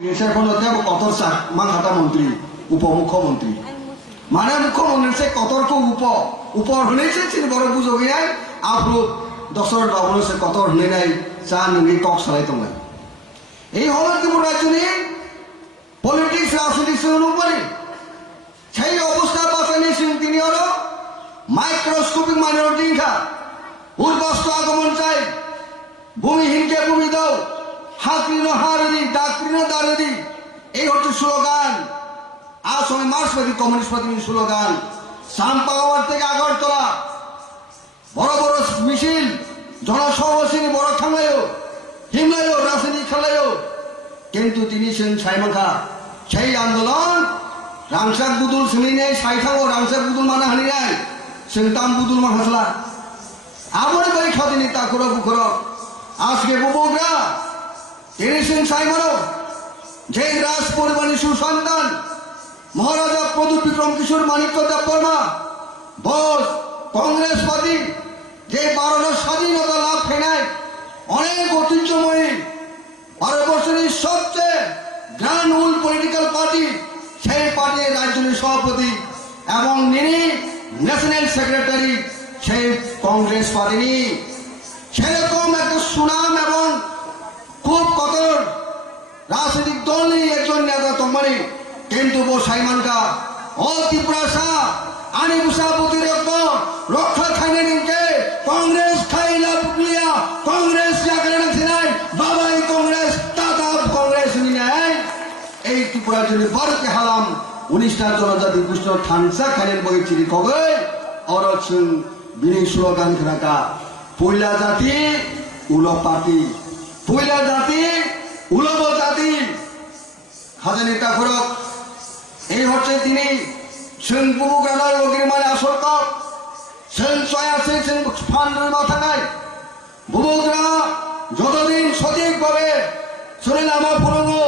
কত মাখাটা মন্ত্রী উপমুখ্যমন্ত্রী মানে মুখ্যমন্ত্রী সে কতর্ক উপর হলেছে বড় বুঝো গিয়ে আপলোক দশরথ বাবু সে কত হলে নাই চা নঙ্গি কক সালাই তোমায় এই হল ত্রিপুরা রাজ্যনি পলিটিক্স রাজনীতি উপরে সেই অবস্থা বাঁচানি তিনি হল মাইক্রোস্কোপিক মাইনরিটি খা উর্বস্ত আগমন চাই ভূমিহীনকে ভূমি দাও হাকৃণ হারদি ডাকৃণ দারদি এই হচ্ছে স্লোগান আসলে মার্ক্সবাদী কমিউনিস্ট প্রতিনিধি স্লোগান সাম্পাওয়ার থেকে আগরতলা বড় বড় মিছিল জনসমাবেশী বড় খাঙ্গায়ও হিমলায়ও রাজনীতি খেলায়ও কিন্তু তিনি সাইমাখা সেই আন্দোলন রাংসাক বুদুল শুনি নেই সাইথাও রাংসাক বুদুল মানা হানি নাই তাম বুদুল মাখাসলা আমার বাড়ি খাদিনি তা করো বুখরো আজকে বুবুকরা তিনি সাইমারো যে রাজ পরিবারের সুসন্তান মহারাজা প্রদীপ বিক্রম কিশোর মানিক্য দেববর্মা বোস কংগ্রেস পার্টি যে ভারতের স্বাধীনতা লাভ ফেনায় অনেক ঐতিহ্যময়ী ভারতবর্ষের সবচেয়ে গ্র্যান্ড ওল্ড পলিটিক্যাল পার্টি সেই পার্টির রাজ্যের সভাপতি এবং তিনি ন্যাশনাল সেক্রেটারি সেই কংগ্রেস পার্টি সেরকম একটা সুনাম এবং খুব কঠোর রাজনৈতিক দল নেই একজন নেতা তোমারই কিন্তু বো সাইমানকা ও ত্রিপুরা শাহ আনি বুসাপতির রক্ষা খাইনে নিকে কংগ্রেস খাইলা পুকলিয়া কংগ্রেস জাগরে নাই বাবাই কংগ্রেস দাদা কংগ্রেস নাই এই ত্রিপুরার জন্য ভারতে হালাম 19টা জনজাতি কৃষ্ণ থানসা খাইলেন বই চিরি কবে অরছুন বিনি স্লোগান খানাকা পয়লা জাতি উলো পার্টি পয়লা জাতি উলব জাতি হাজানি তাফরক এই হচ্ছে তিনি সেন বুবুগানার রোগীর মানে আসল কক সেন চয়া সেন ফান্ডের মাথা নাই বুবুগরা যতদিন সঠিকভাবে শুনেন আমার পুরনো